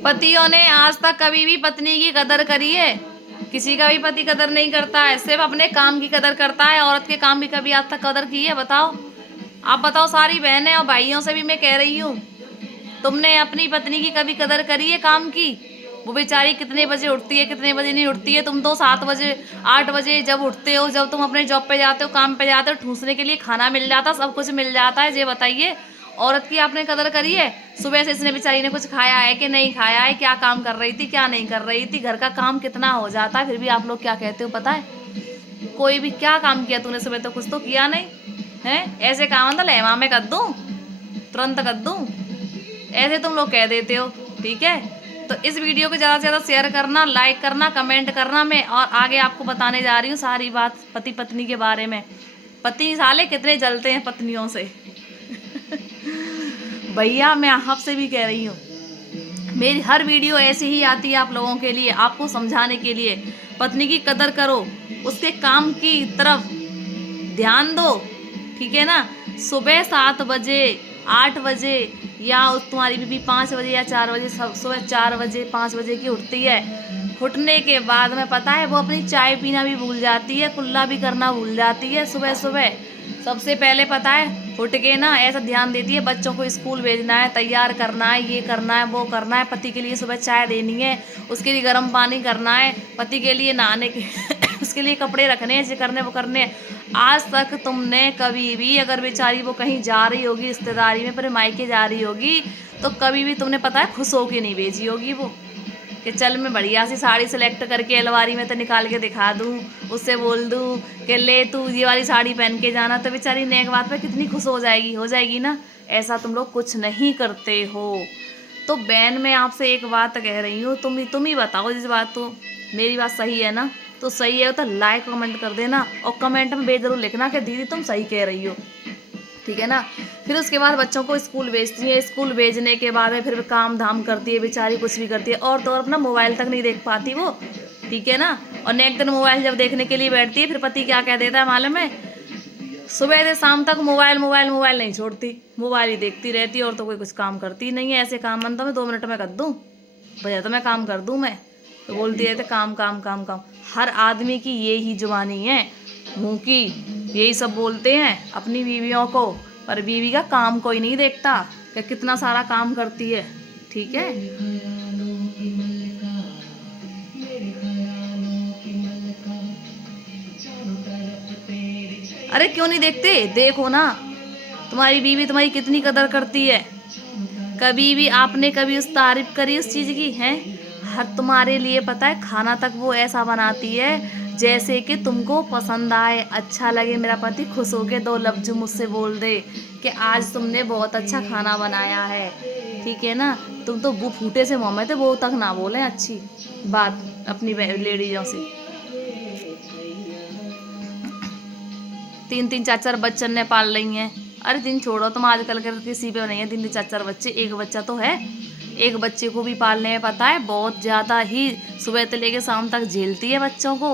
पतियों ने आज तक कभी भी पत्नी की कदर करी है? किसी का भी पति कदर नहीं करता है, सिर्फ अपने काम की कदर करता है। औरत के काम की कभी आज तक कदर की है? बताओ। आप बताओ, सारी बहनें और भाइयों से भी मैं कह रही हूँ, तुमने अपनी पत्नी की कभी कदर करी है काम की? वो बेचारी कितने बजे उठती है, कितने बजे नहीं उठती है? तुम तो 7 बजे 8 बजे जब उठते हो, जब तुम अपने जॉब पे जाते हो, काम पे जाते हो, ठूसने के लिए खाना मिल जाता, सब कुछ मिल जाता है। ये बताइए, औरत की आपने कदर करी है? सुबह से इसने बेचारी ने कुछ खाया है कि नहीं खाया है? क्या काम कर रही थी, क्या नहीं कर रही थी? घर का काम कितना हो जाता है, फिर भी आप लोग क्या कहते हो पता है? कोई भी क्या काम किया तूने सुबह? तो कुछ तो किया नहीं है। ऐसे काम था लहमा में कर दूं, तुरंत कर दूं, ऐसे तुम लोग कह देते हो। ठीक है, तो इस वीडियो को ज़्यादा से ज़्यादा शेयर करना, लाइक करना, कमेंट करना। मैं और आगे आपको बताने जा रही हूँ सारी बात पति पत्नी के बारे में। पति साले कितने जलते हैं पत्नियों से। भैया मैं आपसे भी कह रही हूँ, मेरी हर वीडियो ऐसी ही आती है आप लोगों के लिए, आपको समझाने के लिए। पत्नी की कदर करो, उसके काम की तरफ ध्यान दो। ठीक है ना? सुबह 7 बजे 8 बजे, या तुम्हारी बीबी 5 बजे या 4 बजे, सुबह 4 बजे 5 बजे की उठती है। उठने के बाद में पता है वो अपनी चाय पीना भी भूल जाती है, कुल्ला भी करना भूल जाती है। सुबह सुबह सबसे पहले पता है उठ के ना ऐसा ध्यान देती है, बच्चों को स्कूल भेजना है, तैयार करना है, ये करना है, वो करना है, पति के लिए सुबह चाय देनी है, उसके लिए गर्म पानी करना है, पति के लिए नहाने के उसके लिए कपड़े रखने हैं, ये करने वो करने हैं। आज तक तुमने कभी भी, अगर बेचारी वो कहीं जा रही होगी रिश्तेदारी में, पर मायके जा रही होगी, तो कभी भी तुमने पता है खुश होके नहीं भेजी होगी वो, कि चल मैं बढ़िया सी साड़ी सेलेक्ट करके अलमारी में तो निकाल के दिखा दूँ, उससे बोल दूँ कि ले तू ये वाली साड़ी पहन के जाना, तो बेचारी नेक बात पे कितनी खुश हो जाएगी ना। ऐसा तुम लोग कुछ नहीं करते हो। तो बहन मैं आपसे एक बात कह रही हूँ, तुम ही बताओ, जिस बात तो मेरी बात सही है ना? तो सही है तो लाइक कमेंट कर देना, और कमेंट में बेजरूर लिखना कि दीदी तुम सही कह रही हो। ठीक है ना? फिर उसके बाद बच्चों को स्कूल भेजती है, स्कूल भेजने के बाद में फिर काम धाम करती है बेचारी, कुछ भी करती है, और तो और अपना मोबाइल तक नहीं देख पाती वो। ठीक है ना? और नेक्स्ट दिन मोबाइल जब देखने के लिए बैठती है, फिर पति क्या कह देता है मालूम है? सुबह से शाम तक मोबाइल मोबाइल मोबाइल नहीं छोड़ती, मोबाइल ही देखती रहती है, और तो कोई कुछ काम करती नहीं है। ऐसे काम बनता मैं 2 मिनट में कर दूँ भैया, तो मैं काम कर दूँ मैं, तो बोलती रहती काम काम काम काम। हर आदमी की ये ही जुबानी है, मुँह की, यही सब बोलते हैं अपनी बीवियों को, पर बीवी का काम कोई नहीं देखता कि कितना सारा काम करती है। ठीक है? अरे क्यों नहीं देखते? देखो ना, तुम्हारी बीवी तुम्हारी कितनी कदर करती है। कभी भी आपने कभी उस तारीफ करी उस चीज़ की है? हर तुम्हारे लिए पता है खाना तक वो ऐसा बनाती है जैसे कि तुमको पसंद आए, अच्छा लगे, मेरा पति खुश होके 2 लफ्ज मुझसे बोल दे कि आज तुमने बहुत अच्छा खाना बनाया है। ठीक है ना? तुम तो वो फूटे से मुँह में थे, वो तक ना बोलें अच्छी बात अपनी लेडीजों से। 3-3 4-4 बच्चन ने पाल रही हैं। अरे दिन छोड़ो तुम, आजकल के किसी पे नहीं है 3-3 4-4 बच्चे, एक बच्चा तो है। एक बच्चे को भी पालने में पता है बहुत ज़्यादा ही सुबह से लेके शाम तक झेलती है बच्चों को।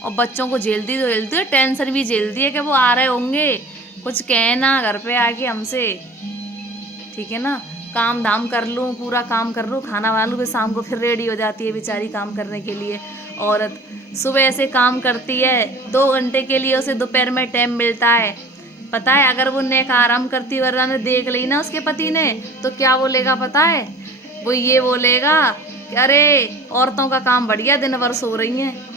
और बच्चों को झेलती तो झेलती है, टेंशन भी झेलती है कि वो आ रहे होंगे, कुछ कहे ना घर पे आके हमसे। ठीक है ना? काम धाम कर लूँ, पूरा काम कर लूँ, खाना बना लूँ, फिर शाम को फिर रेडी हो जाती है बेचारी काम करने के लिए। औरत सुबह से काम करती है, 2 घंटे के लिए उसे दोपहर में टाइम मिलता है। पता है अगर वो नेक आराम करती वरना ने देख ली ना उसके पति ने, तो क्या बोलेगा पता है? वो ये बोलेगा कि अरे औरतों का काम बढ़िया, दिन भर सो रही हैं,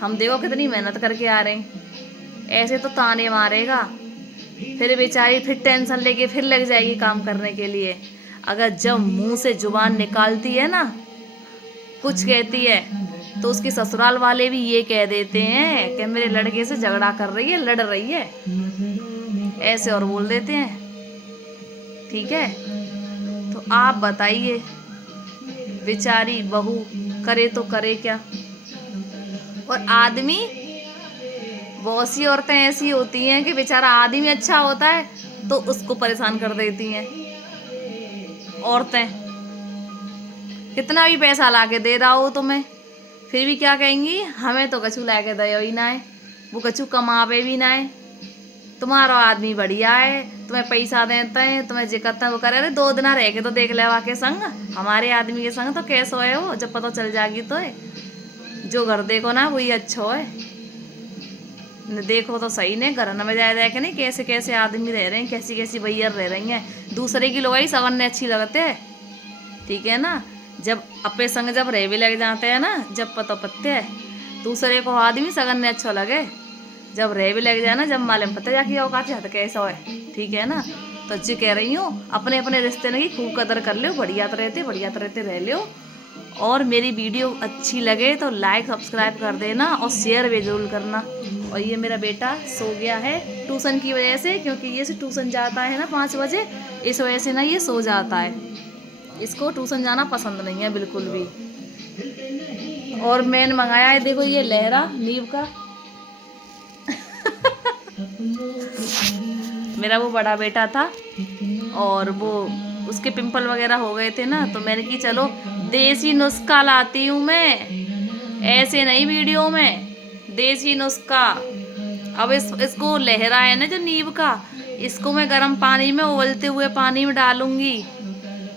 हम देखो कितनी मेहनत करके आ रहे हैं। ऐसे तो ताने मारेगा, फिर बेचारी फिर टेंशन लेके फिर लग जाएगी काम करने के लिए। अगर जब मुंह से जुबान निकालती है ना, कुछ कहती है, तो उसके ससुराल वाले भी ये कह देते हैं कि मेरे लड़के से झगड़ा कर रही है, लड़ रही है, ऐसे और बोल देते हैं। ठीक है? तो आप बताइए, बेचारी बहू करे तो करे क्या? और आदमी, बहुत सी औरतें ऐसी होती हैं कि बेचारा आदमी अच्छा होता है तो उसको परेशान कर देती हैं। औरतें कितना भी पैसा ला के दे रहा हो तुम्हें, फिर भी क्या कहेंगी? हमें तो कछु ला के दयो ही ना है, वो कछु कमावे भी ना है, तुम्हारा आदमी बढ़िया है, तुम्हें पैसा देते हैं, तुम्हें जे करते हैं वो करे। अरे 2 दिन रह के तो देख ले के संग, हमारे आदमी के संग तो कैसो है वो, जब पता चल जाएगी तो है। जो घर देखो ना वही अच्छा है, देखो तो सही ने घर में जाए जाए के नहीं कैसे कैसे आदमी रह रहे हैं, कैसी कैसी भैया रह रही हैं। दूसरे की लोग सवन ने अच्छी लगते है, ठीक है ना। जब अपने संग जब रह भी लग जाते हैं ना, जब पता पत्ते है दूसरे को आदमी सगन ने अच्छा लगे, जब रह भी लग जाए ना, जब मालूम पता जाके औकात हद कैसा है, ठीक है ना। तो जी कह रही हूँ अपने अपने रिश्ते की खूब कदर कर लो, बढ़िया रहते रह लो। और मेरी वीडियो अच्छी लगे तो लाइक सब्सक्राइब कर देना और शेयर भी जरूर करना। और ये मेरा बेटा सो गया है ट्यूशन की वजह से, क्योंकि ये ट्यूशन जाता है ना 5 बजे, इस वजह से ना ये सो जाता है। इसको ट्यूशन जाना पसंद नहीं है बिल्कुल भी। और मैंने मंगाया है, देखो ये लहरा नीव का मेरा वो बड़ा बेटा था और वो उसके पिंपल वगैरह हो गए थे ना, तो मैंने की चलो देसी नुस्खा लाती हूँ मैं, ऐसे नहीं वीडियो में, देसी नुस्खा। अब इसको लहरा है ना जो नींव का, इसको मैं गर्म पानी में उबलते हुए पानी में डालूंगी,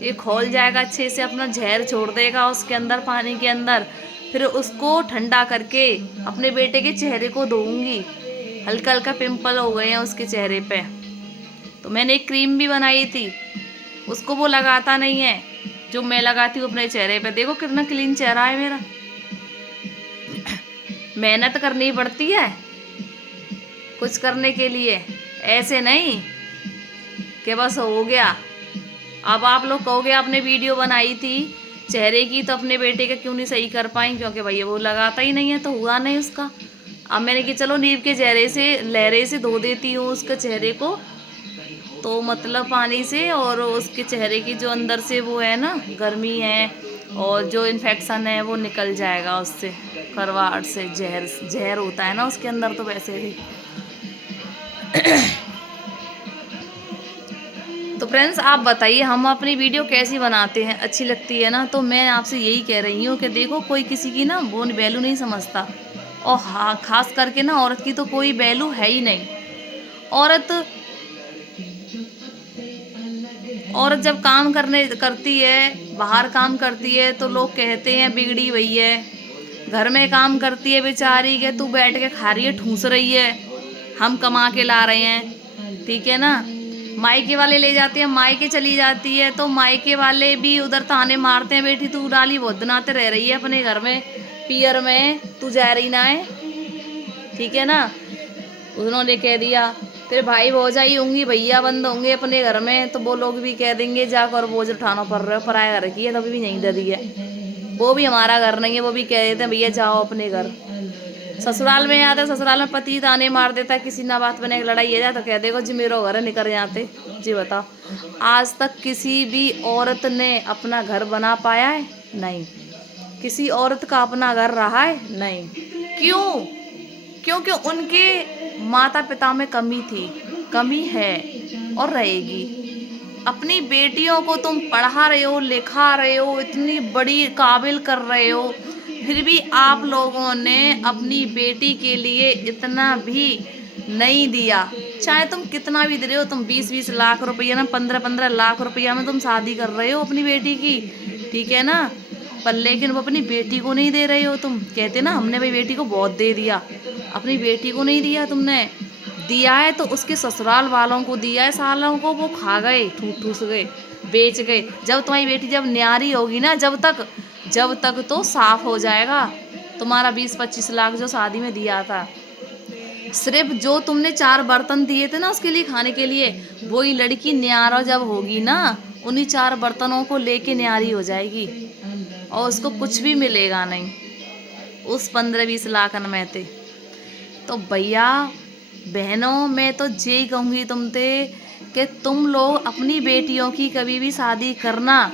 ये खोल जाएगा अच्छे से, अपना जहर छोड़ देगा उसके अंदर पानी के अंदर। फिर उसको ठंडा करके अपने बेटे के चेहरे को धोऊंगी, हल्का हल्का पिंपल हो गए हैं उसके चेहरे पे। तो मैंने एक क्रीम भी बनाई थी, उसको वो लगाता नहीं है जो मैं लगाती हूँ अपने चेहरे पे। देखो कितना क्लीन चेहरा है मेरा। मेहनत करनी पड़ती है कुछ करने के लिए, ऐसे नहीं कि बस हो गया। अब आप लोग कहोगे आपने वीडियो बनाई थी चेहरे की तो अपने बेटे का क्यों नहीं सही कर पाई, क्योंकि भैया वो लगाता ही नहीं है तो हुआ नहीं उसका। अब मैंने कि चलो नींव के चेहरे से लहरे से धो देती हूँ उसके चेहरे को, तो मतलब पानी से, और उसके चेहरे की जो अंदर से वो है ना गर्मी है और जो इन्फेक्शन है वो निकल जाएगा उससे, करवाहट से। जहर होता है ना उसके अंदर तो वैसे भी। तो फ्रेंड्स आप बताइए हम अपनी वीडियो कैसी बनाते हैं, अच्छी लगती है ना। तो मैं आपसे यही कह रही हूँ कि देखो कोई किसी की ना वो वैल्यू नहीं समझता, और हाँ खास करके ना औरत की तो कोई वैल्यू है ही नहीं। औरत जब काम करती है, बाहर काम करती है तो लोग कहते हैं बिगड़ी हुई है। घर में काम करती है बेचारी के, तू बैठ के खा रही है, ठूस रही है, हम कमा के ला रहे हैं, ठीक है ना। मायके वाले ले जाते हैं, मायके चली जाती है तो मायके वाले भी उधर ताने मारते हैं, बेटी तू डाली बहुत दिनाते रह रही है अपने घर में पियर में, तू जा रही ना है, ठीक है ना। उन्होंने कह दिया फिर भाई भौजाई होंगी, भैया बंद होंगे अपने घर में, तो वो लोग भी कह देंगे जाकर बोझ उठाना पड़ रहा है, पराया घर की है तभी भी नहीं डरी है, वो भी हमारा घर नहीं है, वो भी कह देते हैं भैया जाओ अपने घर। ससुराल में आते, ससुराल में पति ताने मार देता है, किसी ना बात बने लड़ाई है जाए तो कह देगा जी मेरा घर निकल जाते। जी बताओ आज तक किसी भी औरत ने अपना घर बना पाया है? नहीं। किसी औरत का अपना घर रहा है? नहीं। क्यों? क्योंकि उनके माता पिता में कमी थी, कमी है और रहेगी। अपनी बेटियों को तुम पढ़ा रहे हो, लिखा रहे हो, इतनी बड़ी काबिल कर रहे हो, फिर भी आप लोगों ने अपनी बेटी के लिए इतना भी नहीं दिया। चाहे तुम कितना भी दे रहे हो, तुम 20-20 लाख रुपया ना 15-15 लाख रुपया में तुम शादी कर रहे हो अपनी बेटी की, ठीक है ना, पर लेकिन वो अपनी बेटी को नहीं दे रहे हो। तुम कहते ना हमने भाई बेटी को बहुत दे दिया, अपनी बेटी को नहीं दिया तुमने। दिया है तो उसके ससुराल वालों को दिया है, सालों को वो खा गए, ठूस गए, बेच गए। जब तुम्हारी बेटी जब न्यारी होगी ना, जब तक तो साफ हो जाएगा तुम्हारा 20-25 लाख जो शादी में दिया था। सिर्फ जो तुमने 4 बर्तन दिए थे ना उसके लिए खाने के लिए, वही लड़की न्यारा जब होगी ना उन्हीं 4 बर्तनों को लेके न्यारी हो जाएगी और उसको कुछ भी मिलेगा नहीं उस 15-20 लाख में थे। तो भैया बहनों मैं तो यही कहूँगी तुमसे कि तुम लोग अपनी बेटियों की कभी भी शादी करना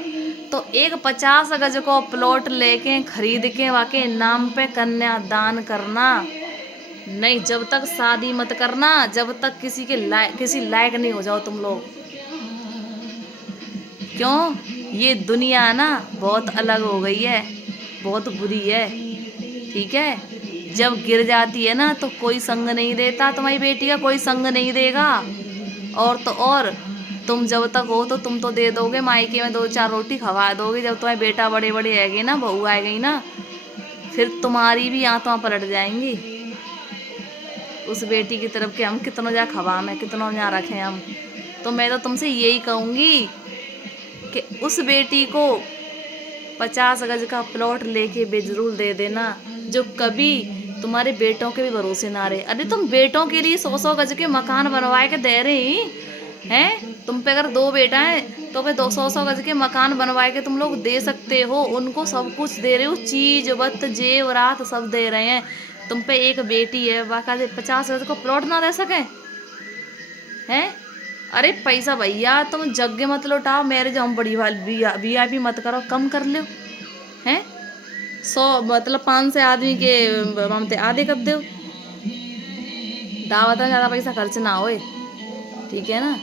तो एक 50 गज को प्लॉट लेके खरीद के वाके नाम पे कन्यादान करना। नहीं, जब तक शादी मत करना जब तक किसी लायक नहीं हो जाओ तुम लोग। क्यों? ये दुनिया ना बहुत अलग हो गई है, बहुत बुरी है, ठीक है। जब गिर जाती है ना तो कोई संग नहीं देता, तुम्हारी बेटी का कोई संग नहीं देगा। और तो और तुम जब तक हो तो तुम तो दे दोगे, मायके में 2-4 रोटी खवा दोगे। जब तुम्हारे बेटा बड़े बड़े आएंगे ना, बहू आ गई ना, फिर तुम्हारी भी आंतों पलट जाएंगी। उस बेटी की तरफ के हम कितनों जा खवा में कितनों जा रखें हम। तो मैं तो तुमसे यही कहूँगी कि उस बेटी को 50 गज का प्लॉट लेके बेजरूर दे देना, जो कभी तुम्हारे बेटों के भी भरोसे ना रहे। अरे तुम बेटों के लिए 100-100 गज के मकान बनवाए के दे रहे हैं। तुम पे अगर 2 बेटा है तो पे 200-100 गज के मकान बनवाए के तुम लोग दे सकते हो। उनको सब कुछ दे रहे हो, चीज वत जेवरात सब दे रहे हैं। तुम पे एक बेटी है, बाकायदे 50 गज को प्लॉट ना दे सके हैं। अरे पैसा भैया तुम जग्गे मत लौटाओ, मैरिज हम बड़ी VIP मत करो, कम कर लो हैं। 100 मतलब 5 से आदमी के ममते आधे कर दो, दावत में ज़्यादा पैसा खर्च ना होए, ठीक है ना।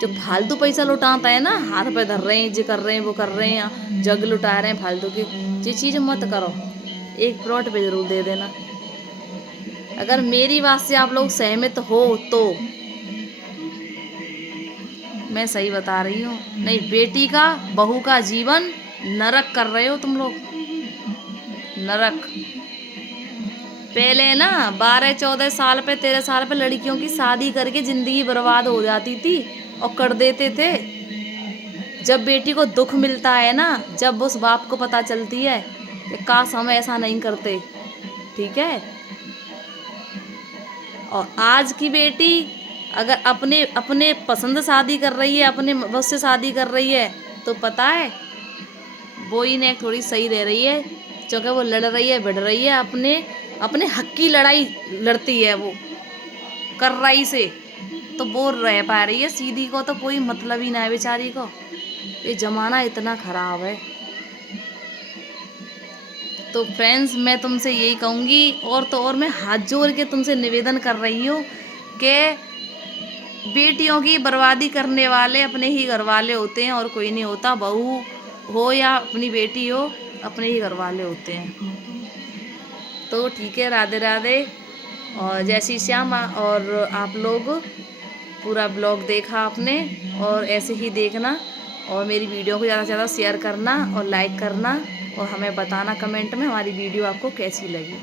जो फालतू पैसा लुटाता है ना, हाथ पे धर रहे हैं, जे कर रहे हैं वो कर रहे हैं, जग लुटा रहे हैं फालतू की, ये चीज़ मत करो। एक प्लॉट पे जरूर दे देना। अगर मेरी बात से आप लोग सहमत हो तो मैं सही बता रही हूँ। नहीं, बेटी का बहू का जीवन नरक कर रहे हो तुम लोग, नरक। पहले ना 12-14 साल पे 13 साल पे लड़कियों की शादी करके जिंदगी बर्बाद हो जाती थी और कर देते थे। जब बेटी को दुख मिलता है ना, जब उस बाप को पता चलती है कि काश हम ऐसा नहीं करते, ठीक है। और आज की बेटी अगर अपने अपने पसंद शादी कर रही है, अपने बस से शादी कर रही है, तो पता है वो ही ने थोड़ी सही रह रही है, क्योंकि वो लड़ रही है, भिड़ रही है, अपने अपने हक की लड़ाई लड़ती है वो कर्राई से, तो वो रह पा रही है। सीधी को तो कोई मतलब ही ना है बेचारी को। ये जमाना इतना खराब है। तो फ्रेंड्स, मैं तुमसे यही कहूँगी, और तो और मैं हाथ जोड़ के तुमसे निवेदन कर रही हूँ कि बेटियों की बर्बादी करने वाले अपने ही घर वाले होते हैं और कोई नहीं होता। बहू हो या अपनी बेटी हो, अपने ही घर वाले होते हैं। तो ठीक है, राधे राधे और जय श्री श्याम। और आप लोग पूरा ब्लॉग देखा आपने, और ऐसे ही देखना, और मेरी वीडियो को ज़्यादा से ज़्यादा शेयर करना और लाइक करना, और हमें बताना कमेंट में हमारी वीडियो आपको कैसी लगी।